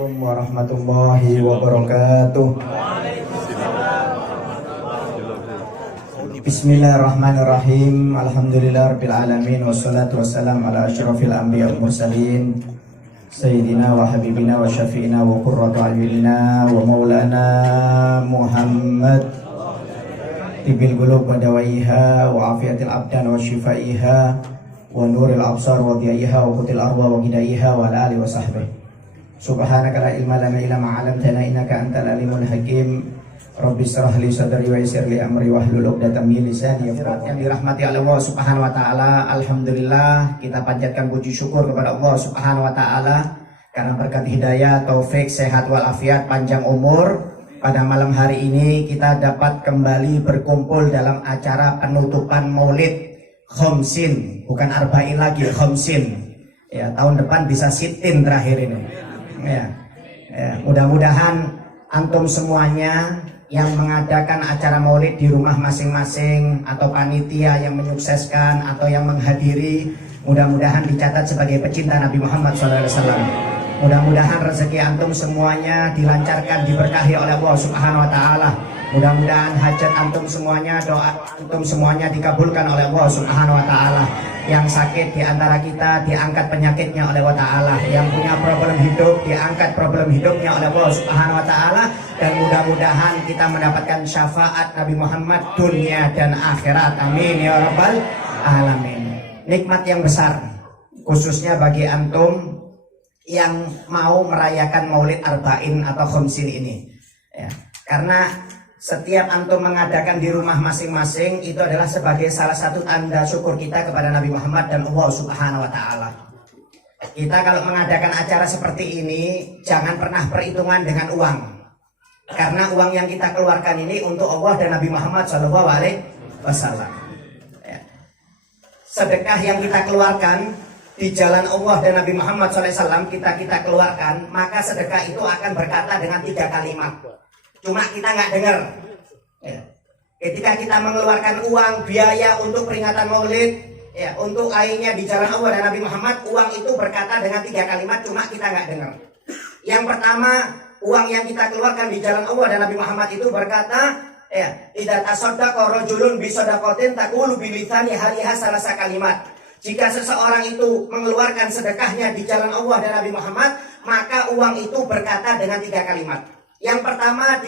Assalamualaikum warahmatullahi wabarakatuh. Bismillahirrahmanirrahim. Alhamdulillahirabbil alamin wassalatu wassalamu ala asyrafil anbiya wal mursalin sayyidina wa habibina wa syafi'ina wa qurratu a'yunina wa maulana Muhammad tibil qulub wa dawaiha wa afiyatil abdan wa shifaiha wa nuril absar wa diyaiha wa qutil arwa wa gidaiha wa ala alihi wa sahbihi. Subhanaka la ilma lana illa ma 'allamtana innaka antal alimul hakim. Rabbi shrah li sadri wa yassir li amri wahlul 'uqdatam min lisani yafqahu. Yang dirahmati Allah Subhanahu wa taala, alhamdulillah kita panjatkan puji syukur kepada Allah Subhanahu wa taala karena berkat hidayah, taufik, sehat walafiat, panjang umur. Pada malam hari ini kita dapat kembali berkumpul dalam acara penutupan Maulid Khomsin, bukan arba'in lagi, Khomsin. Ya, tahun depan bisa sitin terakhir ini. Ya, mudah-mudahan antum semuanya yang mengadakan acara maulid di rumah masing-masing atau panitia yang menyukseskan atau yang menghadiri, mudah-mudahan dicatat sebagai pecinta Nabi Muhammad SAW. Mudah-mudahan rezeki antum semuanya dilancarkan, diberkahi oleh Allah Subhanahu wa taala. Mudah-mudahan hajat antum semuanya, doa antum semuanya dikabulkan oleh Allah Subhanahu wa taala. Yang sakit di antara kita diangkat penyakitnya oleh Allah taala. Yang punya problem hidup diangkat problem hidupnya oleh Allah Subhanahu wa taala, dan mudah-mudahan kita mendapatkan syafaat Nabi Muhammad dunia dan akhirat. Amin ya rabbal alamin. Nikmat yang besar khususnya bagi antum yang mau merayakan Maulid Arba'in atau Khomsin ini. Ya, karena setiap antum mengadakan di rumah masing-masing itu adalah sebagai salah satu tanda syukur kita kepada Nabi Muhammad dan Allah Subhanahu wa taala. Kita kalau mengadakan acara seperti ini jangan pernah perhitungan dengan uang. Karena uang yang kita keluarkan ini untuk Allah dan Nabi Muhammad SAW. Ya. Sedekah yang kita keluarkan di jalan Allah dan Nabi Muhammad SAW kita keluarkan, maka sedekah itu akan berkata dengan 3 kalimat. Cuma kita nggak dengar. Ya. Ketika kita mengeluarkan uang biaya untuk peringatan Maulid, ya, untuk lainnya di jalan Allah dan Nabi Muhammad, uang itu berkata dengan 3 kalimat, cuma kita nggak dengar. Yang pertama, uang yang kita keluarkan di jalan Allah dan Nabi Muhammad itu berkata, ya, idza tasaddaqa rajulun bi shadaqatin taqulu bi lisani haliha salasa kalimat. Jika seseorang itu mengeluarkan sedekahnya di jalan Allah dan Nabi Muhammad, maka uang itu berkata dengan 3 kalimat. Yang pertama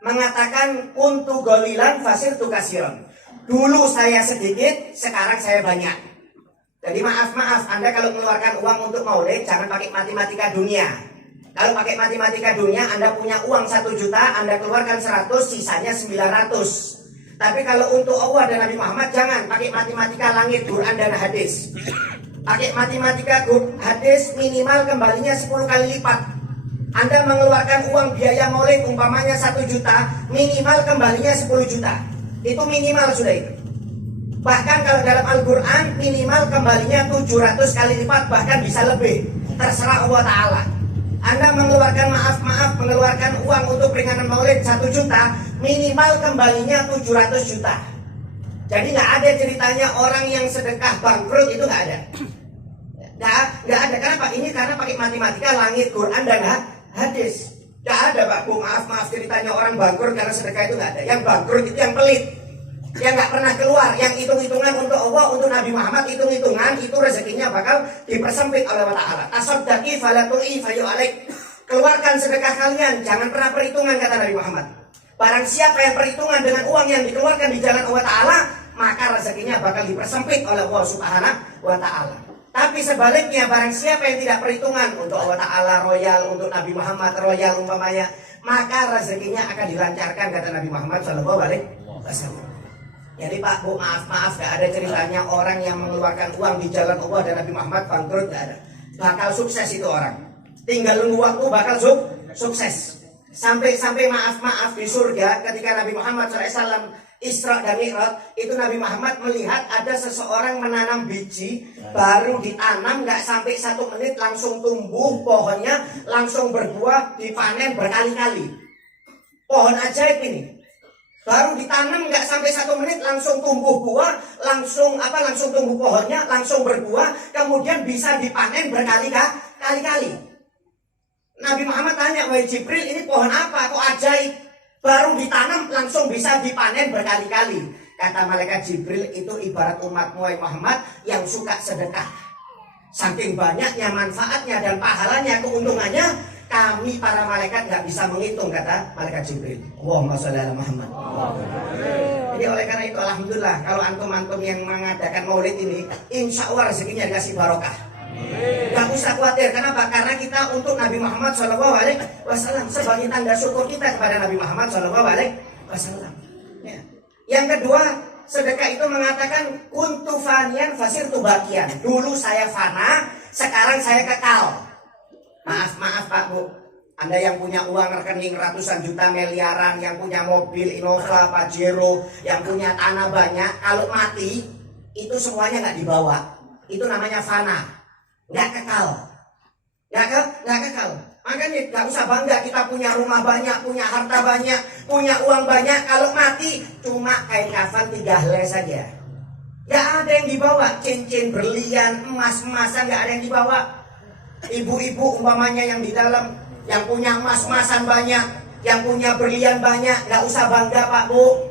mengatakan kuntu golilan fasir tu kasiron. Dulu saya sedikit, sekarang saya banyak. Jadi maaf, Anda kalau mengeluarkan uang untuk maulid jangan pakai matematika dunia. Kalau pakai matematika dunia, Anda punya uang 1 juta, Anda keluarkan 100, sisanya 900. Tapi kalau untuk Allah dan Nabi Muhammad jangan pakai matematika langit, Quran dan hadis. Pakai matematika hadis minimal kembalinya 10 kali lipat. Anda mengeluarkan uang biaya maulid umpamanya 1 juta, minimal kembalinya 10 juta. Itu minimal sudah itu. Bahkan kalau dalam Al-Quran minimal kembalinya 700 kali lipat, bahkan bisa lebih. Terserah Allah Ta'ala. Anda mengeluarkan mengeluarkan uang untuk peringatan maulid 1 juta, minimal kembalinya 700 juta. Jadi nggak ada ceritanya orang yang sedekah bangkrut, itu nggak ada. Nggak ada. Kenapa? Ini karena pakai matematika langit, Quran dan hadis. Nggak ada, Pak Bu, maaf ceritanya orang bangkrut karena sedekah, itu nggak ada. Yang bangkrut itu yang pelit, yang nggak pernah keluar, yang hitung-hitungan untuk Allah, untuk Nabi Muhammad, hitung-hitungan itu rezekinya bakal dipersempit oleh Allah Ta'ala. Tasaddaqi falatu'i fayu alaik. Keluarkan sedekah kalian, jangan pernah perhitungan, kata Nabi Muhammad. Barang siapa yang perhitungan dengan uang yang dikeluarkan di jalan Allah Ta'ala, maka rezekinya bakal dipersempit oleh Allah Subhanahu wa Ta'ala. Tapi sebaliknya, barang siapa yang tidak perhitungan untuk Allah Ta'ala royal, untuk Nabi Muhammad royal umpamanya, maka rezekinya akan dilancarkan, kata Nabi Muhammad SAW. Jadi Pak Bu, maaf gak ada ceritanya orang yang mengeluarkan uang di jalan Allah dan Nabi Muhammad bangkrut, gak ada. Bakal sukses itu orang. Tinggal nunggu waktu bakal sukses. Sampai maaf di surga ketika Nabi Muhammad SAW Isra dan Mi'raj, itu Nabi Muhammad melihat ada seseorang menanam biji, baru ditanam gak sampai 1 menit langsung tumbuh pohonnya, langsung berbuah, dipanen berkali-kali. Pohon ajaib ini. Baru ditanam nggak sampai 1 menit langsung tumbuh buah, langsung tumbuh pohonnya, langsung berbuah, kemudian bisa dipanen berkali-kali. Nabi Muhammad tanya, wahai Jibril, ini pohon apa? Kok ajaib? Baru ditanam langsung bisa dipanen berkali-kali. Kata malaikat Jibril, itu ibarat umatmu wahai Muhammad yang suka sedekah. Saking banyaknya manfaatnya dan pahalanya, keuntungannya, kami para malaikat nggak bisa menghitung, kata malaikat Jibril. Allahumma sholli ala Muhammad. Jadi oleh karena itu alhamdulillah kalau antum-antum yang mengadakan maulid ini, insya Allah rezekinya dikasih barokah. Gak usah khawatir, kenapa? Karena kita untuk Nabi Muhammad SAW sebagai tanda syukur kita kepada Nabi Muhammad SAW. Ya. Yang kedua, sedekah itu mengatakan kuntu fanian fasirtu bakian. Dulu saya fana, sekarang saya kekal. Maaf Pak Bu, Anda yang punya uang rekening ratusan juta miliaran, yang punya mobil Innova, Pajero, yang punya tanah banyak, kalau mati itu semuanya nggak dibawa. Itu namanya fana, nggak kekal, nggak kekal. Makanya nggak usah bangga kita punya rumah banyak, punya harta banyak, punya uang banyak. Kalau mati cuma kain kafan 3 helai saja. Nggak ada yang dibawa, cincin, berlian, emas-emasan nggak ada yang dibawa. Ibu-ibu umpamanya yang di dalam, yang punya emas-emasan banyak, yang punya berlian banyak, nggak usah bangga Pak Bu.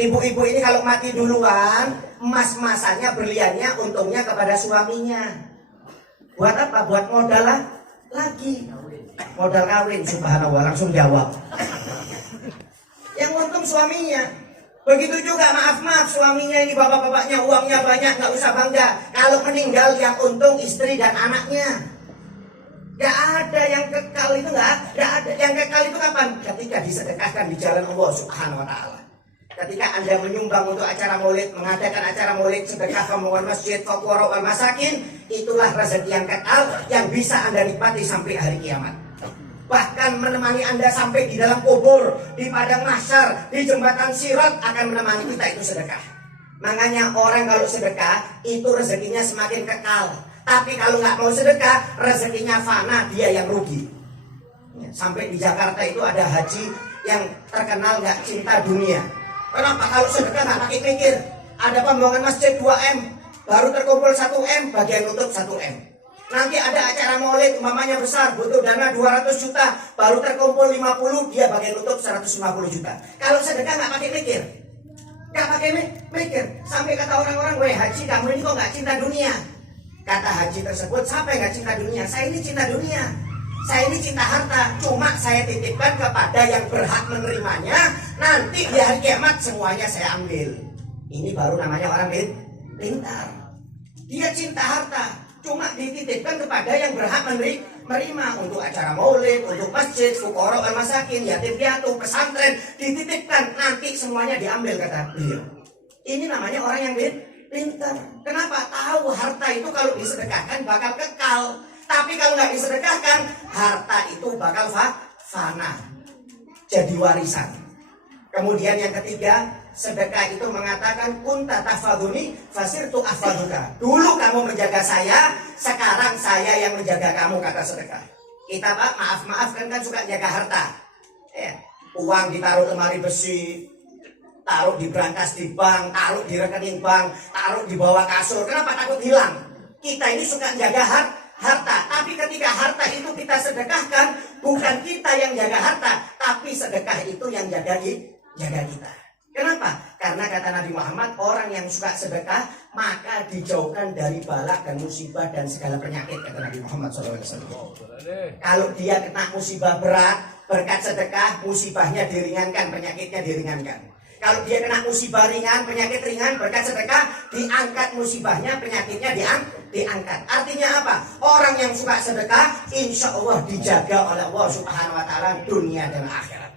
Ibu-ibu ini kalau mati duluan, emas-emasannya, berliannya, untungnya kepada suaminya. Buat apa? Buat modal lagi. Modal kawin, subhanallah, langsung jawab. Yang untung suaminya. Begitu juga maaf suaminya ini bapak-bapaknya uangnya banyak, nggak usah bangga. Kalau meninggal yang untung istri dan anaknya. Gak ada yang kekal itu, gak ada. Yang kekal itu kapan? Ketika disedekahkan di jalan Allah Subhanahu wa Ta'ala. Ketika Anda menyumbang untuk acara maulid, mengadakan acara maulid, sedekah pembangunan masjid, fuqara wal masakin, itulah rezeki yang kekal yang bisa Anda nikmati sampai hari kiamat. Bahkan menemani Anda sampai di dalam kubur, di padang mahsyar, di jembatan sirat akan menemani kita, itu sedekah. Makanya orang kalau sedekah itu rezekinya semakin kekal. Tapi kalau nggak mau sedekah, rezekinya fana, dia yang rugi. Sampai di Jakarta itu ada haji yang terkenal nggak cinta dunia. Kenapa? Kalau sedekah nggak pakai mikir. Ada pembangunan masjid 2M, baru terkumpul 1M, bagian nutup 1M. Nanti ada acara maulid, umpamanya besar, butuh dana 200 juta, baru terkumpul 50, dia bagian nutup 150 juta. Kalau sedekah nggak pakai mikir. Nggak pakai mikir. Sampai kata orang-orang, weh haji kamu ini kok nggak cinta dunia? Kata haji tersebut, siapa yang gak cinta dunia? Saya ini cinta dunia. Saya ini cinta harta. Cuma saya titipkan kepada yang berhak menerimanya. Nanti di hari kiamat semuanya saya ambil. Ini baru namanya orang pintar. Dia cinta harta. Cuma dititipkan kepada yang berhak menerima. Untuk acara maulid, untuk masjid, fuqara wal masakin, yatim piatu, pesantren. Dititipkan, nanti semuanya diambil, kata beliau. Ini namanya orang yang pintar. Kenapa? Tahu harta itu kalau disedekahkan bakal kekal. Tapi kalau nggak disedekahkan, harta itu bakal fana, jadi warisan. Kemudian yang ketiga, sedekah itu mengatakan kunta tafaduni fasirtu afaduka. Dulu kamu menjaga saya, sekarang saya yang menjaga kamu, kata sedekah. Kita Pak, maaf kan suka jaga harta. Uang ditaruh lemari besi, taruh di brankas di bank, taruh di rekening bank, taruh di bawah kasur. Kenapa? Takut hilang. Kita ini suka jaga harta. Tapi ketika harta itu kita sedekahkan, bukan kita yang jaga harta, tapi sedekah itu yang jaga kita. Kenapa? Karena kata Nabi Muhammad, orang yang suka sedekah maka dijauhkan dari balak dan musibah dan segala penyakit, kata Nabi Muhammad SAW. Kalau dia kena musibah berat, berkat sedekah musibahnya diringankan, penyakitnya diringankan. Kalau dia kena musibah ringan, penyakit ringan, berkat sedekah diangkat musibahnya, penyakitnya diangkat. Artinya apa? Orang yang suka sedekah, insya Allah dijaga oleh Allah Subhanahu Wa Taala dunia dan akhirat.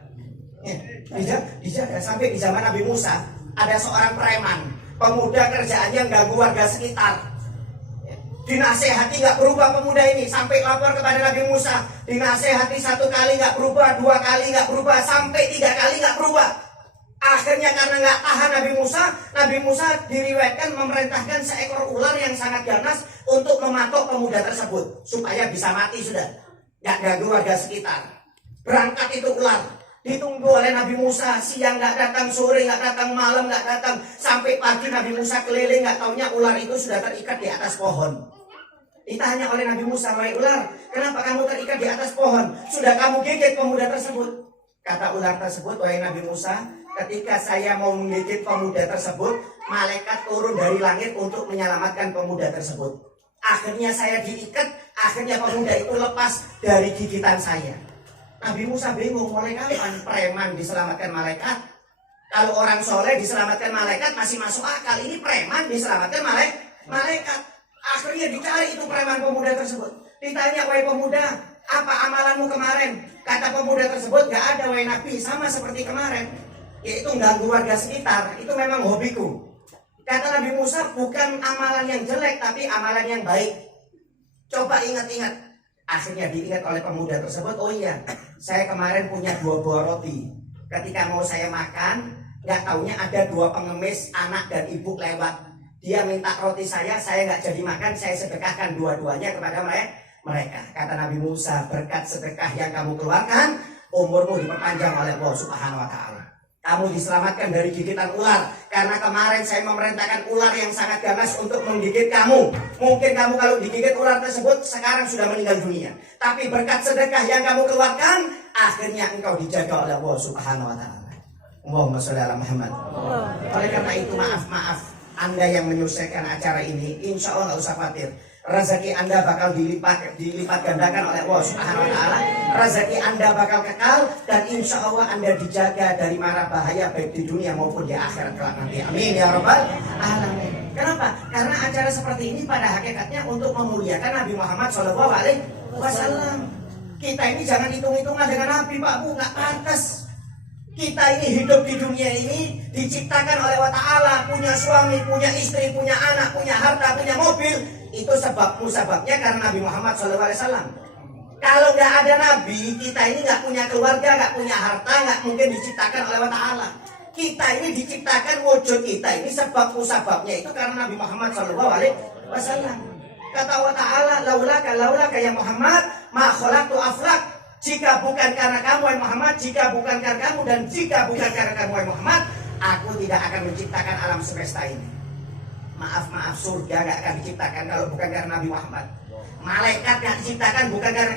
Dijaga sampai di zaman Nabi Musa ada seorang preman, pemuda kerjaannya ganggu warga sekitar. Dinasehati nggak berubah pemuda ini, sampai lapor kepada Nabi Musa. Dinasehati 1 kali nggak berubah, 2 kali nggak berubah, sampai 3 kali nggak berubah. Akhirnya karena nggak tahan Nabi Musa diriwayatkan memerintahkan seekor ular yang sangat ganas untuk mematok pemuda tersebut supaya bisa mati sudah, nggak ganggu warga sekitar. Berangkat itu ular, ditunggu oleh Nabi Musa, siang nggak datang, sore nggak datang, malam nggak datang, sampai pagi Nabi Musa keliling, nggak taunya ular itu sudah terikat di atas pohon. Ditanya oleh Nabi Musa, wahai ular, kenapa kamu terikat di atas pohon? Sudah kamu gigit pemuda tersebut? Kata ular tersebut, wahai Nabi Musa, ketika saya mau menggigit pemuda tersebut, malaikat turun dari langit untuk menyelamatkan pemuda tersebut. Akhirnya saya diikat, akhirnya pemuda itu lepas dari gigitan saya. Nabi Musa bingung, mulai kapan preman diselamatkan malaikat? Kalau orang soleh diselamatkan malaikat masih masuk akal. Ini preman diselamatkan malaikat. Akhirnya dicari itu preman pemuda tersebut. Ditanya, wahai pemuda, apa amalanmu kemarin? Kata pemuda tersebut, gak ada wahai Nabi, sama seperti kemarin. Yaitu ganggu warga sekitar, itu memang hobiku. Kata Nabi Musa, bukan amalan yang jelek, tapi amalan yang baik. Coba ingat-ingat. Akhirnya diingat oleh pemuda tersebut, oh iya, saya kemarin punya 2 buah roti. Ketika mau saya makan, gak taunya ada 2 pengemis, anak dan ibu lewat. Dia minta roti saya nggak jadi makan, saya sedekahkan dua-duanya kepada mereka. Kata Nabi Musa, berkat sedekah yang kamu keluarkan, umurmu diperpanjang oleh Allah Subhanahu wa Ta'ala. Kamu diselamatkan dari gigitan ular, karena kemarin saya memerintahkan ular yang sangat ganas untuk menggigit kamu. Mungkin kamu kalau digigit ular tersebut sekarang sudah meninggal dunia, tapi berkat sedekah yang kamu keluarkan, akhirnya engkau dijaga oleh Allah Subhanahu wa Ta'ala. Allahumma sholli ala Muhammad. Oleh karena itu, maaf Anda yang menyelesaikan acara ini, insya Allah nggak usah khawatir. Rezeki Anda bakal dilipat gandakan oleh Allah Subhanahu wa Ta'ala. Rezeki Anda bakal kekal, dan insya Allah Anda dijaga dari mara bahaya baik di dunia maupun di akhirat kelak nanti. Amin ya rabbal alamin. Kenapa? Karena acara seperti ini pada hakikatnya untuk memuliakan Nabi Muhammad SAW. Kita ini jangan hitung-hitungan dengan Nabi, Pak Bu, nggak pantas. Kita ini hidup di dunia ini diciptakan oleh Allah Ta'ala, punya suami, punya istri, punya anak, punya harta, punya mobil. Itu sebabnya karena Nabi Muhammad SAW. Kalau nggak ada Nabi, kita ini nggak punya keluarga, nggak punya harta, nggak mungkin diciptakan oleh Allah Ta'ala. Kita ini diciptakan, wujud kita ini sebabnya itu karena Nabi Muhammad SAW. Kata Allah Ta'ala, laulaka ya Muhammad, ma khalaqtu aflak. Jika bukan karena kamu wahai Muhammad, jika bukan karena kamu, dan jika bukan karena kamu wahai Muhammad, aku tidak akan menciptakan alam semesta ini. Maaf, surga gak akan diciptakan kalau bukan karena Nabi Muhammad. Malaikat gak diciptakan bukan karena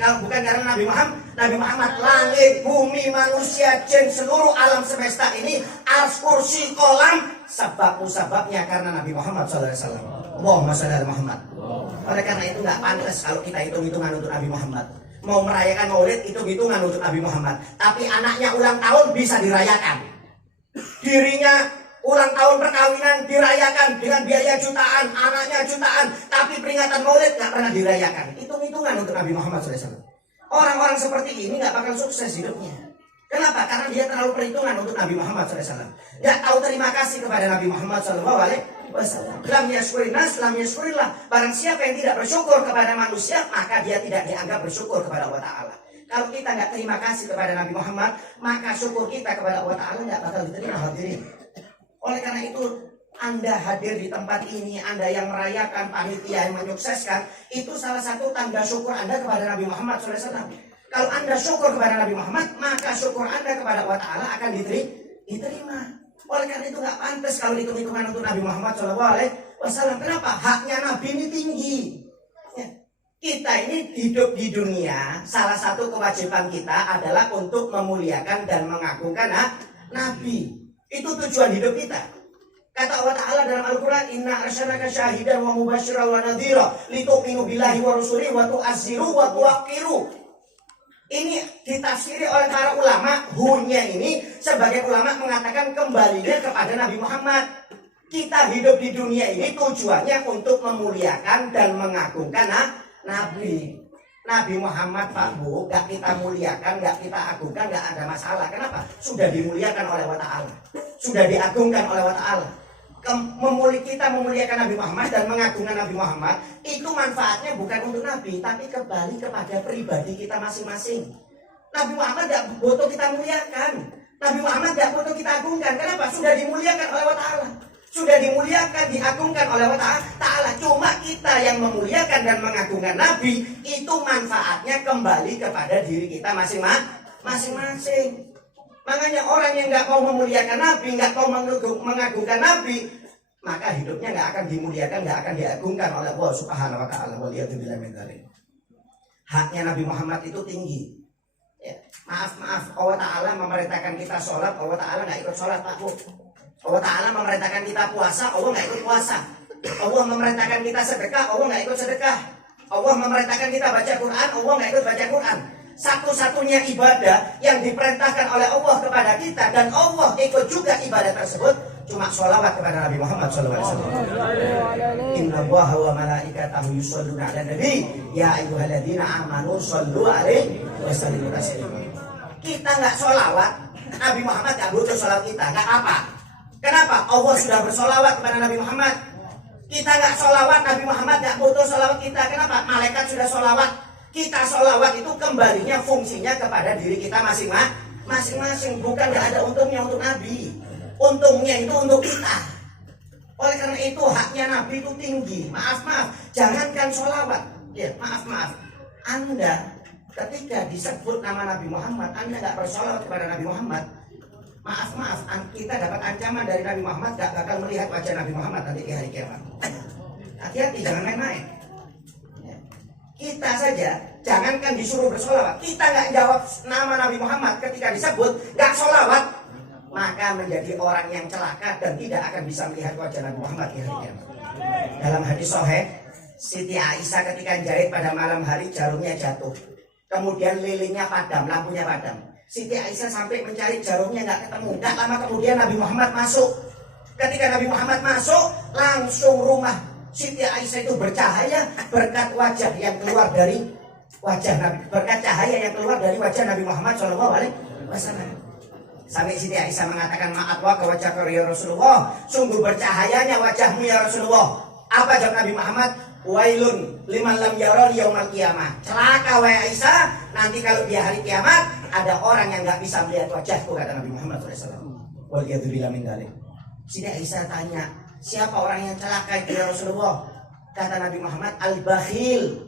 Nabi Muhammad. Langit, bumi, manusia, jin, seluruh alam semesta ini, ars, kursi, kolam, sebabnya karena Nabi Muhammad SAW. Allahumma sholli ala Muhammad. Oleh karena itu gak pantas kalau kita hitung-hitungan untuk Nabi Muhammad. Mau merayakan maulid itu hitungan untuk Nabi Muhammad. Tapi anaknya ulang tahun bisa dirayakan. Dirinya ulang tahun perkawinan dirayakan dengan biaya jutaan, anaknya jutaan, tapi peringatan maulid nggak pernah dirayakan. Hitung-hitungan untuk Nabi Muhammad SAW. Orang-orang seperti ini nggak bakal sukses hidupnya. Kenapa? Karena dia terlalu perhitungan untuk Nabi Muhammad SAW. Nggak tahu terima kasih kepada Nabi Muhammad SAW. Lam yashkurinas, lam yashkurillah. Barang siapa yang tidak bersyukur kepada manusia, maka dia tidak dianggap bersyukur kepada Allah Ta'ala. Kalau kita nggak terima kasih kepada Nabi Muhammad, maka syukur kita kepada Allah Ta'ala nggak bakal diterima, hadirin. Oleh karena itu, Anda hadir di tempat ini, Anda yang merayakan, panitia yang menyukseskan, itu salah satu tanda syukur Anda kepada Nabi Muhammad SAW. Kalau Anda syukur kepada Nabi Muhammad, maka syukur Anda kepada Allah Ta'ala akan diterima. Oleh karena itu nggak pantas kalau hitung-hitungan untuk Nabi Muhammad SAW. Kenapa? Haknya Nabi ini tinggi. Ya. Kita ini hidup di dunia, salah satu kewajiban kita adalah untuk memuliakan dan mengagungkan Nabi. Itu tujuan hidup kita. Kata Allah Ta'ala dalam Al-Quran, Inna arsalnaka syahidan wa mubasyiran wa nadhira litu'minu billahi wa rusulihi wa tu'azziru wa tuwaqqiru. Ini ditafsiri oleh para ulama, hunya ini sebagai ulama mengatakan kembalinya kepada Nabi Muhammad. Kita hidup di dunia ini tujuannya untuk memuliakan dan mengagungkan Nabi. Nabi Muhammad, Pak Bu, gak kita muliakan, gak kita agungkan, gak ada masalah. Kenapa? Sudah dimuliakan oleh Allah Ta'ala, sudah diagungkan oleh Allah Ta'ala. Kita memuliakan Nabi Muhammad dan mengagungkan Nabi Muhammad, itu manfaatnya bukan untuk Nabi, tapi kembali kepada pribadi kita masing-masing. Nabi Muhammad gak butuh kita muliakan, Nabi Muhammad gak butuh kita agungkan. Kenapa? Sudah dimuliakan oleh Allah Ta'ala, sudah dimuliakan, diagungkan oleh Allah Ta'ala. Cuma kita yang memuliakan dan mengagungkan Nabi, itu manfaatnya kembali kepada diri kita masing-masing. Makanya orang yang nggak mau memuliakan Nabi, nggak mau mengagungkan Nabi, maka hidupnya nggak akan dimuliakan, nggak akan diagungkan oleh Allah Subhanahu wa taala. Waliyadzubillah min dzalik. Haknya Nabi Muhammad itu tinggi. Ya, maaf, Allah Ta'ala memerintahkan kita sholat, Allah Ta'ala nggak ikut sholat, Pak Bu. Allah Ta'ala memerintahkan kita puasa, Allah nggak ikut puasa. Allah memerintahkan kita sedekah, Allah nggak ikut sedekah. Allah memerintahkan kita baca Quran, Allah nggak ikut baca Quran. Satu-satunya ibadah yang diperintahkan oleh Allah kepada kita dan Allah ikut juga ibadah tersebut cuma sholawat kepada Nabi Muhammad SAW. Inna Allaha wa malaikatahu yusholluna 'alan nabi ya ayyuhalladzina amanu shollu 'alaihi wa sallimu taslima. Kita nggak sholawat, Nabi Muhammad nggak butuh sholawat kita, nggak apa. Kenapa? Allah sudah bersolawat kepada Nabi Muhammad. Kita nggak sholawat, Nabi Muhammad nggak butuh sholawat kita. Kenapa? Malaikat sudah sholawat. Kita sholawat itu kembalinya fungsinya kepada diri kita masing-masing. Bukan nggak ada untungnya untuk Nabi. Untungnya itu untuk kita. Oleh karena itu haknya Nabi itu tinggi. Maaf, jangankan sholawat. Ya, maaf. Anda ketika disebut nama Nabi Muhammad, Anda nggak bersolawat kepada Nabi Muhammad. Maaf, kita dapat ancaman dari Nabi Muhammad, gak bakal melihat wajah Nabi Muhammad nanti di hari kiamat. Hati-hati, jangan main-main. Kita saja, jangankan disuruh bersolawat, kita nggak jawab nama Nabi Muhammad ketika disebut, nggak solawat, maka menjadi orang yang celaka dan tidak akan bisa melihat wajah Nabi Muhammad di hari kiamat. Dalam hadis sahih, Siti Aisyah ketika jahit pada malam hari jarumnya jatuh, kemudian lilinnya padam, lampunya padam. Siti Aisyah sampai mencari jarumnya nggak ketemu. Nggak lama kemudian Nabi Muhammad masuk. Ketika Nabi Muhammad masuk, langsung rumah Siti Aisyah itu bercahaya berkat wajah yang keluar dari wajah Nabi, berkat cahaya yang keluar dari wajah Nabi Muhammad SAW. Sampai Siti Aisyah mengatakan, maaf wa wajah ya Rasulullah, sungguh bercahayanya wajahmu ya Rasulullah. Apa jawab Nabi Muhammad? Wailun liman lam yaron yaumal qiyamah. Celaka wahai Aisyah, nanti kalau di hari kiamat ada orang yang nggak bisa melihat wajahku, kata Nabi Muhammad SAW. Waliyadzubillah min dzalik. Siti Aisyah tanya, siapa orang yang celaka itu ya Rasulullah? Kata Nabi Muhammad, al-bakhil,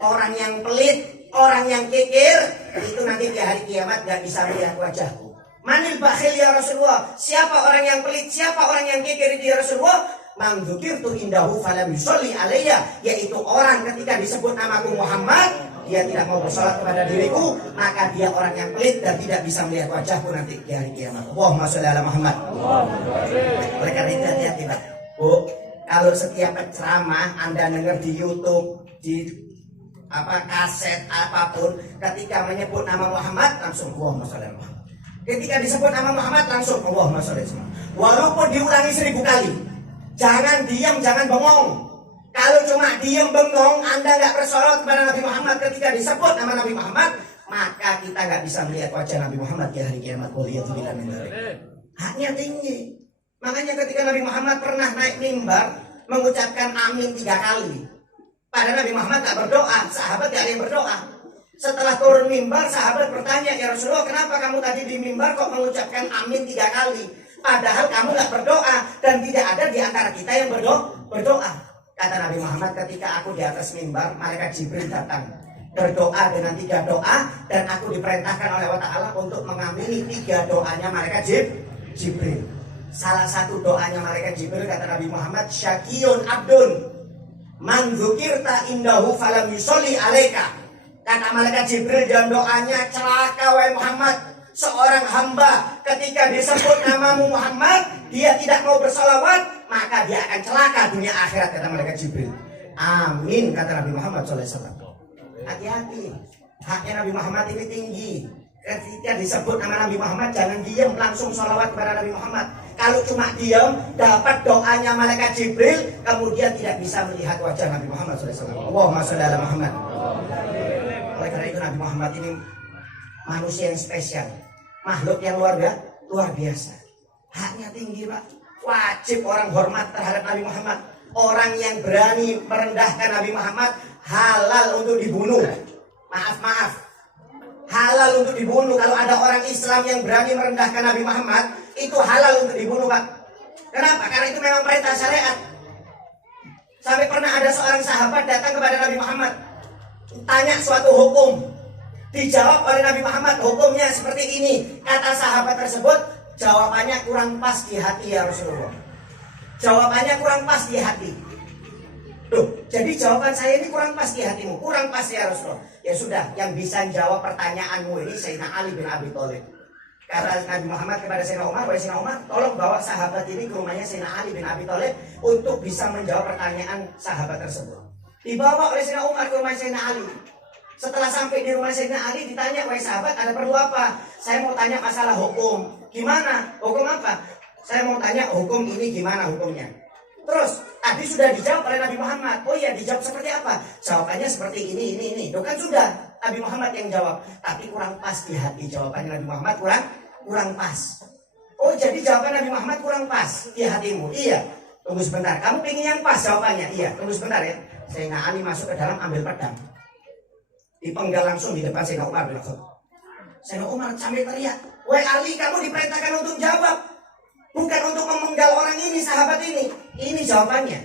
orang yang pelit, orang yang kikir, itu nanti di hari kiamat nggak bisa melihat wajahku. Manil bakhil ya Rasulullah? Siapa orang yang pelit, siapa orang yang kikir itu ya Rasulullah? Man dzukirtu indahu falam yusolli alayya, yaitu orang ketika disebut namaku Muhammad, dia tidak mau bersolat kepada diriku, maka dia orang yang pelit dan tidak bisa melihat wajahku nanti di hari kiamat. Allahumma sholli ala Muhammad. Oleh karena itu hati-hati Pak Bu, kalau setiap ceramah Anda dengar di YouTube, di kaset apapun, ketika menyebut nama Muhammad langsung Allahumma sholli ala Muhammad. Ketika disebut nama Muhammad langsung Allahumma sholli ala Muhammad. Walaupun diulangi 1000 kali, jangan diam, jangan bengong. Kalau cuma diam bengong, Anda nggak bersolawat kepada Nabi Muhammad ketika disebut nama Nabi Muhammad, maka kita nggak bisa melihat wajah Nabi Muhammad di hari kiamat. Waliyadzubillah min dzalik. Haknya tinggi. Makanya ketika Nabi Muhammad pernah naik mimbar mengucapkan amin 3 kali. Pada Nabi Muhammad nggak berdoa, sahabat nggak ada yang berdoa. Setelah turun mimbar, sahabat bertanya, ya Rasulullah, kenapa kamu tadi di mimbar kok mengucapkan amin 3 kali? Padahal kamu nggak berdoa dan tidak ada di antara kita yang berdoa. Kata Nabi Muhammad, ketika aku di atas mimbar, malaikat Jibril datang berdoa dengan 3 doa, dan aku diperintahkan oleh Allah Ta'ala untuk mengamini 3 doanya malaikat Jibril. Salah satu doanya malaikat Jibril, kata Nabi Muhammad, syakiyun abdun man dzukirta indahu falam yusolli alaika. Kata malaikat Jibril dalam doanya, celaka wahai Muhammad, seorang hamba ketika disebut namamu Muhammad, dia tidak mau bersalawat, maka dia akan celaka dunia akhirat, kata malaikat Jibril. Amin, kata Nabi Muhammad SAW. Hati-hati, haknya Nabi Muhammad ini tinggi. Ketika disebut nama Nabi Muhammad, jangan diam, langsung salawat kepada Nabi Muhammad. Kalau cuma diam, dapat doanya malaikat Jibril, kemudian tidak bisa melihat wajah Nabi Muhammad SAW. Allahumma sholli ala Muhammad. Oleh karena itu Nabi Muhammad ini manusia yang spesial, makhluk yang luar biasa. Haknya tinggi Pak. Wajib orang hormat terhadap Nabi Muhammad. Orang yang berani merendahkan Nabi Muhammad halal untuk dibunuh. Maaf, halal untuk dibunuh. Kalau ada orang Islam yang berani merendahkan Nabi Muhammad, itu halal untuk dibunuh Pak. Kenapa? Karena itu memang perintah syariat. Sampai pernah ada seorang sahabat datang kepada Nabi Muhammad, tanya suatu hukum. Dijawab oleh Nabi Muhammad, hukumnya seperti ini. Kata sahabat tersebut, jawabannya kurang pas di hati ya Rasulullah. Jawabannya kurang pas di hati. Loh, jadi jawaban saya ini kurang pas di hatimu, kurang pas ya Rasulullah. Ya sudah, yang bisa jawab pertanyaanmu ini Sayyidina Ali bin Abi Thalib. Kata Nabi Muhammad kepada Sayyidina Umar, wahai Sayyidina Umar, tolong bawa sahabat ini ke rumahnya Sayyidina Ali bin Abi Thalib untuk bisa menjawab pertanyaan sahabat tersebut. Dibawa oleh Sayyidina Umar ke rumah Sayyidina Ali. Setelah sampai di rumah Sayyidina Ali ditanya, wahai sahabat, ada perlu apa? Saya mau tanya masalah hukum. Gimana? Hukum apa? Saya mau tanya hukum ini gimana hukumnya. Terus tadi sudah dijawab oleh Nabi Muhammad. Oh iya, dijawab seperti apa? Jawabannya seperti ini. Itu kan sudah Nabi Muhammad yang jawab. Tapi kurang pas di hati jawabannya Nabi Muhammad, kurang pas. Oh, jadi jawaban Nabi Muhammad kurang pas di hatimu. Iya. Tunggu sebentar. Kamu pengen yang pas jawabannya? Iya. Tunggu sebentar ya. Sayyidina Ali masuk ke dalam ambil pedang. Dipenggal langsung di depan Sayyidina Umar bin Khattab. Sayyidina Umar sambil teriak, "Wahai Ali, kamu diperintahkan untuk jawab. Bukan untuk memenggal orang ini, sahabat ini. Ini jawabannya.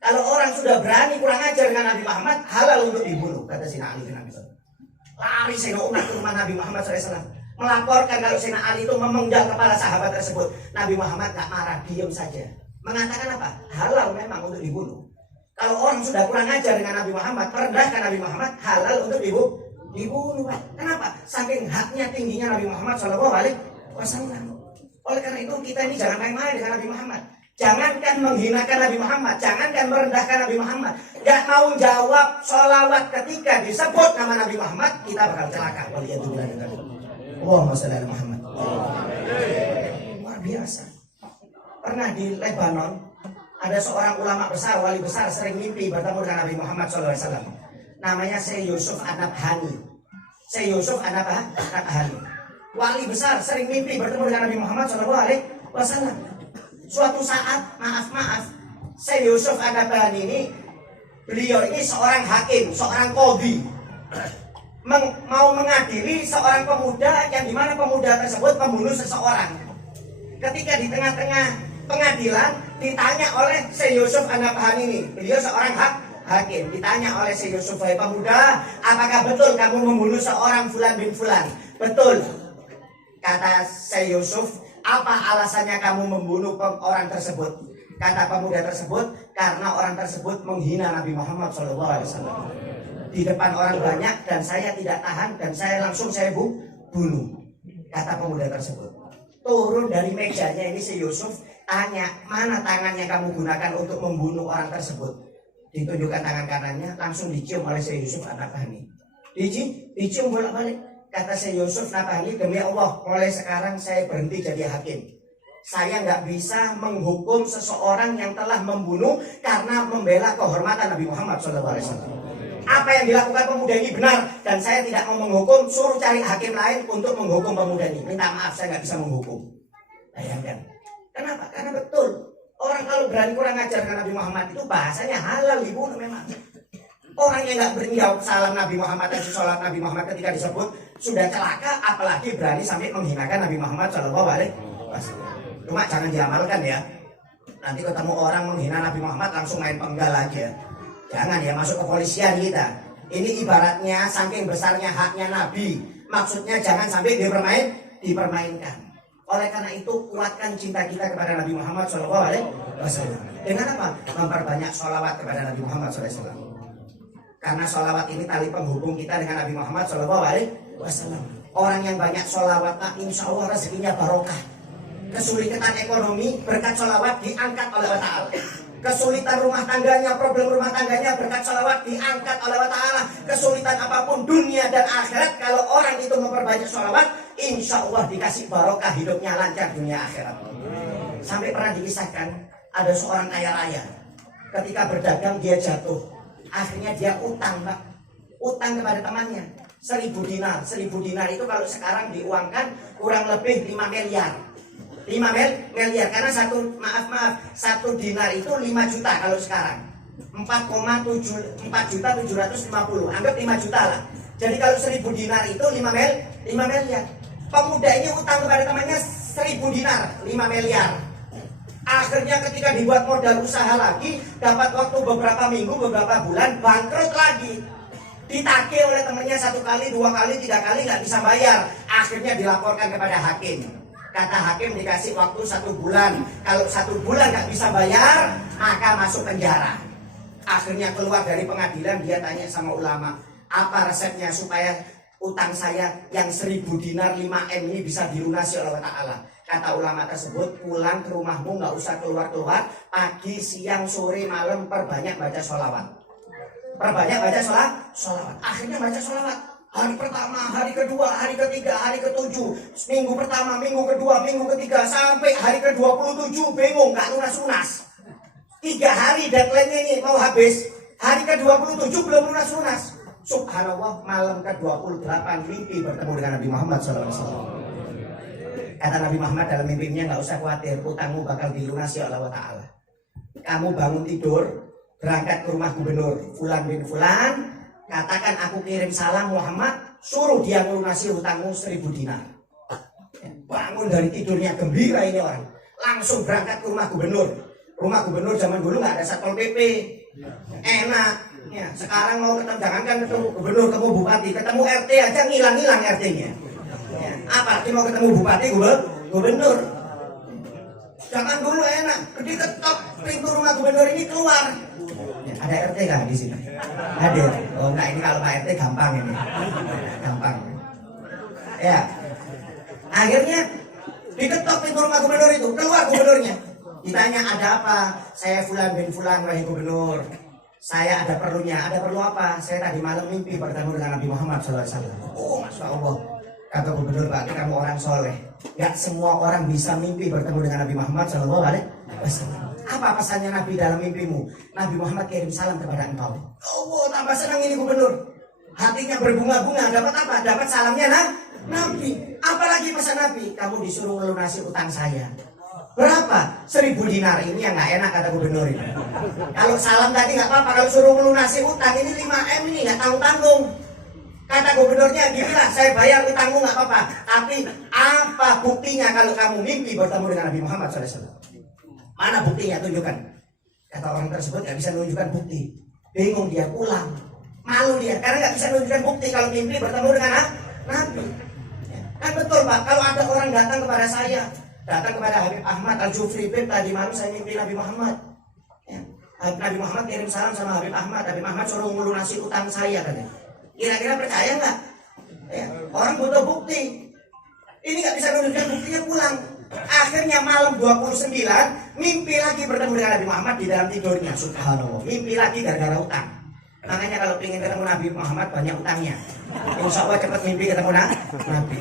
Kalau orang sudah berani kurang ajar dengan Nabi Muhammad, halal untuk dibunuh," kata Sayyidina Ali bin Abi Thalib. Lari Sayyidina Umar ke rumah Nabi Muhammad SAW, melaporkan kalau Sayyidina Ali itu memenggal kepala sahabat tersebut. Nabi Muhammad gak marah, diam saja. Mengatakan apa? Halal memang untuk dibunuh. Kalau orang sudah kurang ajar dengan Nabi Muhammad, merendahkan Nabi Muhammad, halal untuk dibunuh. Kenapa? Saking haknya tingginya Nabi Muhammad SAW. Oleh karena itu kita ini jangan main-main dengan Nabi Muhammad. Jangankan menghinakan Nabi Muhammad, jangankan merendahkan Nabi Muhammad. Gak mau jawab sholawat ketika disebut nama Nabi Muhammad, kita bakal celaka. Allahumma sholli ala Muhammad. Luar biasa. Pernah di Lebanon ada seorang ulama besar, wali besar, sering mimpi bertemu dengan Nabi Muhammad SAW. Namanya Syekh Yusuf An-Nabhani. Syekh Yusuf An-Nabhani, wali besar, sering mimpi bertemu dengan Nabi Muhammad SAW. Suatu saat, maaf, Syekh Yusuf An-Nabhani ini, beliau ini seorang hakim, seorang qadhi, mau mengadili seorang pemuda yang dimana pemuda tersebut membunuh seseorang. Ketika di tengah-tengah pengadilan ditanya oleh Syekh Yusuf An-Nabhani ini, beliau seorang hakim, ditanya oleh Syekh Yusuf, "Hai pemuda, apakah betul kamu membunuh seorang fulan bin fulan?" "Betul." Kata Syekh Yusuf, "Apa alasannya kamu membunuh orang tersebut?" Kata pemuda tersebut, "Karena orang tersebut menghina Nabi Muhammad SAW di depan orang banyak dan saya tidak tahan dan saya langsung bunuh." Kata pemuda tersebut. Turun dari mejanya ini Syekh Yusuf tanya, "Mana tangannya kamu gunakan untuk membunuh orang tersebut?" Ditunjukkan tangan kanannya, langsung dicium oleh Syekh Yusuf An-Nabhani. Dicium bolak-balik. Kata Syekh Yusuf An-Nabhani, "Demi Allah, mulai sekarang saya berhenti jadi hakim. Saya nggak bisa menghukum seseorang yang telah membunuh karena membela kehormatan Nabi Muhammad SAW. Apa yang dilakukan pemuda ini benar dan saya tidak mau menghukum. Suruh cari hakim lain untuk menghukum pemuda ini. Minta maaf, saya nggak bisa menghukum." Bayangkan. Kenapa? Karena betul orang kalau berani kurang ajar dengan Nabi Muhammad itu bahasanya halal dibunuh memang. Orang yang nggak berani jawab salam Nabi Muhammad dan sholat Nabi Muhammad ketika disebut sudah celaka, apalagi berani sampai menghinakan Nabi Muhammad SAW. Cuma jangan diamalkan ya. Nanti ketemu orang menghina Nabi Muhammad langsung main penggal aja. Jangan ya, masuk kepolisian kita. Ini ibaratnya saking besarnya haknya Nabi. Maksudnya jangan sampai dipermainkan. Oleh karena itu kuatkan cinta kita kepada Nabi Muhammad SAW. Dengan apa? Memperbanyak sholawat kepada Nabi Muhammad SAW. Karena sholawat ini tali penghubung kita dengan Nabi Muhammad SAW. Orang yang banyak sholawat, insya Allah rezekinya barokah. Kesulitan ekonomi berkat sholawat diangkat oleh Allah Ta'ala. Kesulitan rumah tangganya, problem rumah tangganya berkat sholawat diangkat oleh Allah Ta'ala. Kesulitan apapun dunia dan akhirat, kalau orang itu memperbanyak sholawat, insya Allah dikasih barokah, hidupnya lancar dunia akhirat. Sampai pernah dikisahkan ada seorang kaya raya, ketika berdagang dia jatuh, akhirnya dia utang kepada temannya 1.000 dinar. 1.000 dinar itu kalau sekarang diuangkan kurang lebih 5 miliar. 5 miliar karena satu dinar itu 5 juta kalau sekarang. 4.750. Anggap 5 juta lah. Jadi kalau 1.000 dinar itu 5 miliar. Pemuda ini utang kepada temannya 1.000 dinar, 5 miliar. Akhirnya ketika dibuat modal usaha lagi, dapat waktu beberapa minggu, beberapa bulan, bangkrut lagi. Ditagih oleh temannya 1 kali, 2 kali, 3 kali, nggak bisa bayar. Akhirnya dilaporkan kepada hakim. Kata hakim dikasih waktu 1 bulan. Kalau 1 bulan nggak bisa bayar, maka masuk penjara. Akhirnya keluar dari pengadilan, dia tanya sama ulama, apa resepnya supaya utang saya yang 1000 dinar 5M ini bisa dilunasi oleh Allah Ta'ala. Kata ulama tersebut, pulang ke rumahmu, nggak usah keluar-keluar, pagi, siang, sore, malam, perbanyak baca sholawat. Perbanyak baca sholawat. Akhirnya baca sholawat. Hari pertama, hari kedua, hari ketiga, hari ke-7. Minggu pertama, minggu kedua, minggu ketiga, sampai hari ke-27 bingung, gak lunas-lunas. 3 hari deadline-nya ini mau habis. Hari ke-27 belum lunas-lunas. Subhanallah, malam ke-28 mimpi bertemu dengan Nabi Muhammad SAW. Kata Nabi Muhammad dalam mimpinya, gak usah khawatir, utangmu bakal dilunasi oleh Allah Ta'ala. Kamu bangun tidur, berangkat ke rumah gubernur Fulan bin Fulan, katakan aku kirim salam Muhammad, suruh dia melunasi hutangmu 1000 dinar. Bangun dari tidurnya gembira ini orang, langsung berangkat ke rumah gubernur. Rumah gubernur zaman dulu nggak ada satpol PP, enak. Ya, sekarang mau ketemu, jangankan ketemu gubernur, ketemu bupati, ketemu RT aja ngilang-ngilang RT-nya. Ya, apalagi mau ketemu bupati, gubernur. Zaman dulu enak, diketok pintu rumah gubernur ini keluar. Ya, ada RT nggak di sini? Hadir. Oh enggak, ini kalau Pak RT gampang ini. Gampang. Ya. Akhirnya diketok pintu rumah gubernur itu, keluar gubernurnya. Ditanya ada apa? Saya Fulan bin Fulan, wahai gubernur. Saya ada perlunya. Ada perlu apa? Saya tadi malam mimpi bertemu dengan Nabi Muhammad SAW. Oh, Masya Allah. Kata gubernur, berarti kamu orang soleh. Gak semua orang bisa mimpi bertemu dengan Nabi Muhammad SAW. Apa pesannya Nabi dalam mimpimu? Nabi Muhammad kirim salam kepada engkau. Oh, tambah senang ini gubernur. Hatinya berbunga-bunga. Dapat apa? Dapat salamnya Nabi. Apalagi pesan Nabi? Kamu disuruh melunasi utang saya. Berapa? 1000 dinar. Ini yang gak enak kata gubernur ini. Kalau salam tadi gak apa-apa. Kalau suruh melunasi utang ini 5M ini gak tanggung-tanggung. Kata gubernurnya, ginilah saya bayar utangmu gak apa-apa. Tapi apa buktinya kalau kamu mimpi bertemu dengan Nabi Muhammad SAW? Mana buktinya? Tunjukkan. Kata orang tersebut gak bisa menunjukkan bukti. Bingung dia, pulang. Malu dia, karena gak bisa menunjukkan bukti kalau mimpi bertemu dengan Nabi. Ya. Kan betul Pak, kalau ada orang datang kepada saya, datang kepada Habib Ahmad Al-Jufri, tadi malam saya mimpi Nabi Muhammad. Ya. Nabi Muhammad kirim salam sama Habib Ahmad. Habib Ahmad suruh melunasi utang saya katanya. Kira-kira percaya nggak? Ya. Orang butuh bukti. Ini nggak bisa menunjukkan buktinya, pulang. Akhirnya malam 29 mimpi lagi bertemu dengan Nabi Muhammad di dalam tidurnya. Subhanallah, mimpi lagi gara-gara utang. Makanya kalau ingin ketemu Nabi Muhammad banyak utangnya. Insya Allah cepat mimpi ketemu Nabi.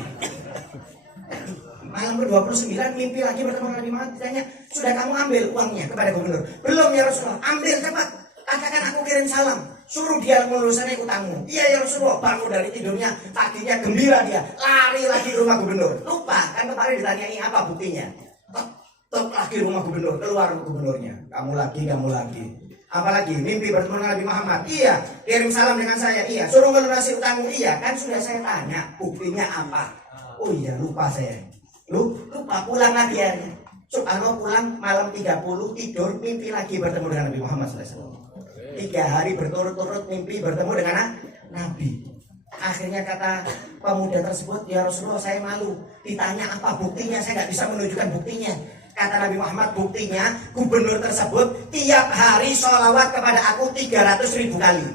Malam ke-29 mimpi lagi bertemu Nabi Muhammad. Ditanya, sudah kamu ambil uangnya? Kepada gubernur. Belum ya Rasulullah. Ambil cepat. Katakan aku kirim salam. Suruh dia melunasi utangmu. Iya ya Rasulullah. Bangun dari tidurnya, paginya gembira dia. Lari lagi ke rumah gubernur. Lupa, kan kemarin ditanyai apa buktinya. Tok lagi rumah gubernur. Keluar gubernurnya. Kamu lagi. Apalagi mimpi bertemu dengan Nabi Muhammad. Iya. Kirim salam dengan saya. Iya. Suruh melunasi utangmu. Iya. Kan sudah saya tanya. Buktinya apa? Oh iya, lupa saya. Lupa, pulang lagi akhirnya. Subhanallah, pulang malam 30 tidur, mimpi lagi bertemu dengan Nabi Muhammad SAW. 3 hari berturut-turut mimpi bertemu dengan Nabi. Akhirnya kata pemuda tersebut, ya Rasulullah saya malu. Ditanya apa buktinya, saya nggak bisa menunjukkan buktinya. Kata Nabi Muhammad, buktinya gubernur tersebut tiap hari sholawat kepada aku 300.000 kali.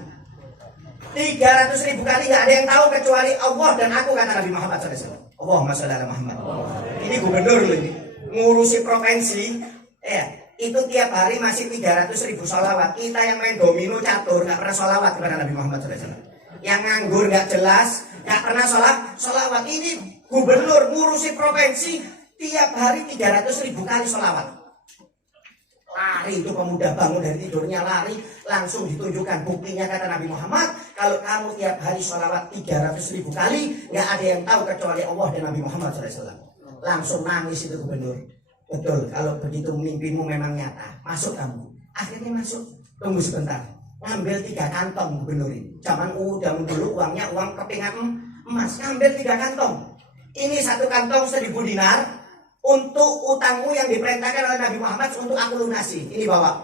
300.000 kali, nggak ada yang tahu kecuali Allah dan aku, kata Nabi Muhammad SAW. Allahumma sholli ala Muhammad. Ini gubernur loh ini, ngurusi provinsi, ya. Itu tiap hari masih 300.000 sholawat. Kita yang main domino catur nggak pernah sholawat kepada Nabi Muhammad SAW. Yang nganggur nggak jelas nggak pernah sholawat. Ini gubernur ngurusi provinsi tiap hari 300.000 kali sholawat. Lari itu pemuda, bangun dari tidurnya lari, langsung ditunjukkan buktinya kata Nabi Muhammad. Kalau kamu tiap hari sholawat 300.000 kali, nggak ada yang tahu kecuali Allah dan Nabi Muhammad SAW. Langsung nangis itu gubernur. Betul, kalau begitu mimpimu memang nyata. Masuk kamu. Akhirnya masuk. Tunggu sebentar. Ngambil 3 kantong gubernur ini. Zaman dulu uangnya uang kepingan emas. Ngambil 3 kantong. Ini 1 kantong 1000 dinar untuk utangmu yang diperintahkan oleh Nabi Muhammad untuk aku lunasi. Ini bawa.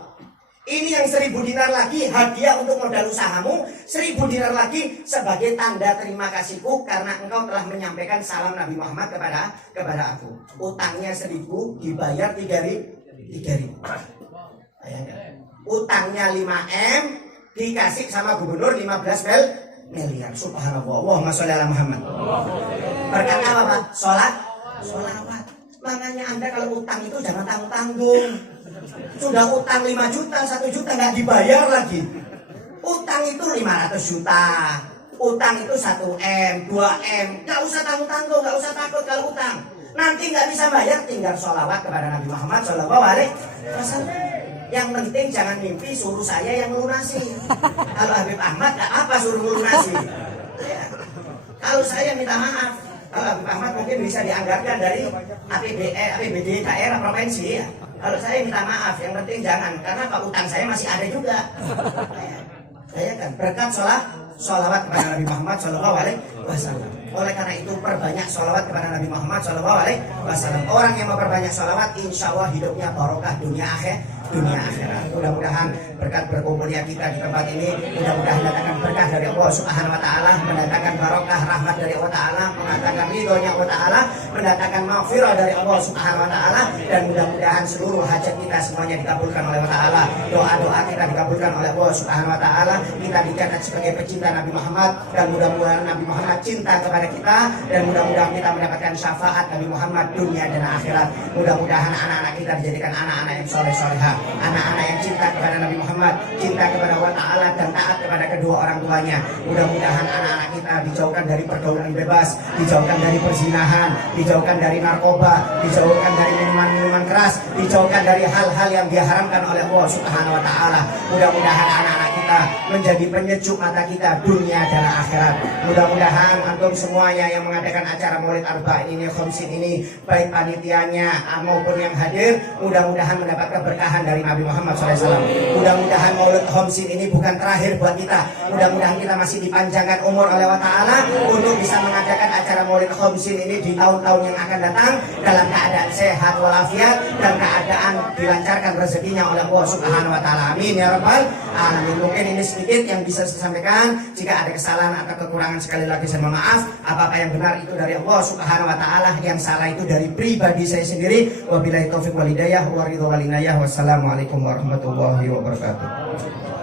Ini yang 1.000 dinar lagi hadiah untuk modal usahamu, 1.000 dinar lagi sebagai tanda terima kasihku karena engkau telah menyampaikan salam Nabi Muhammad kepada aku. Utangnya 1.000 dibayar 3.000. Utangnya 5M dikasih sama gubernur 15 miliar. Subhanallah. Allahumma sholli ala Muhammad. Berkat apa, Pak? Sholawat. Makanya Anda kalau utang itu jangan tanggung-tanggung. Sudah utang 5 juta, 1 juta nggak dibayar lagi. Utang itu 500 juta. Utang itu 1M, 2M. Nggak usah tanggung-tanggung, nggak usah takut kalau utang. Nanti nggak bisa bayar, tinggal sholawat kepada Nabi Muhammad SAW. Yang penting jangan mimpi suruh saya yang melunasi. Kalau Habib Ahmad nggak apa suruh melunasi. Ya. Kalau saya minta maaf, kalau Habib Ahmad mungkin bisa dianggarkan dari APBD daerah provinsi ya. Kalau saya minta maaf, yang penting jangan, karena Pak utang saya masih ada juga. Saya kan berkat sholawat kepada Nabi Muhammad SAW. Oleh karena itu perbanyak sholawat kepada Nabi Muhammad SAW. Orang yang memperbanyak sholawat, insya Allah hidupnya barokah dunia akhirat. Mudah-mudahan berkat berkumpulnya kita di tempat ini, mudah-mudahan mendatangkan berkah dari Allah Subhanahu Wa Taala, mendatangkan barokah rahmat dari Allah Taala, mendatangkan ridhonya Allah Taala, mendatangkan maghfirah dari Allah Subhanahu Wa Taala, dan mudah-mudahan seluruh hajat kita semuanya dikabulkan oleh Allah Taala. Doa-doa kita dikabulkan oleh Allah Subhanahu Wa Taala. Kita dicatat sebagai pecinta Nabi Muhammad, dan mudah-mudahan Nabi Muhammad cinta kepada kita, dan mudah-mudahan kita mendapatkan syafaat Nabi Muhammad dunia dan akhirat. Mudah-mudahan anak-anak kita dijadikan anak-anak yang soleh-solehah, anak-anak yang cinta kepada Nabi Muhammad, cinta kepada Allah Ta'ala, dan taat kepada kedua orang tuanya. Mudah-mudahan anak-anak kita dijauhkan dari pergaulan bebas, dijauhkan dari perzinahan, dijauhkan dari narkoba, dijauhkan dari minuman-minuman keras, dijauhkan dari hal-hal yang diharamkan oleh Allah Subhanahu Wa Ta'ala. Mudah-mudahan anak-anak kita menjadi penyejuk mata kita dunia dan akhirat. Mudah-mudahan antum semuanya yang mengadakan acara Maulid Arba'in ini, Khamsin ini, baik panitianya maupun yang hadir, mudah-mudahan mendapat keberkahan dari Nabi Muhammad SAW. Mudah-mudahan Maulid Khamsin ini bukan terakhir buat kita. Mudah-mudahan kita masih dipanjangkan umur oleh Allah Ta'ala untuk bisa mengadakan acara Maulid Khamsin ini di tahun-tahun yang akan datang dalam keadaan sehat walafiat dan keadaan dilancarkan rezekinya oleh Allah Subhanahu Wa Ta'ala. Amin ya Rabbal Alamin. Mungkin ini sedikit yang bisa saya sampaikan. Jika ada kesalahan atau kekurangan, sekali lagi saya mohon maaf. Apa-apa yang benar itu dari Allah Subhanahu Wa Ta'ala, yang salah itu dari pribadi saya sendiri. Wabillahi taufiq wal hidayah wa ridho wal inayah. Wassalamualaikum warahmatullahi wabarakatuh.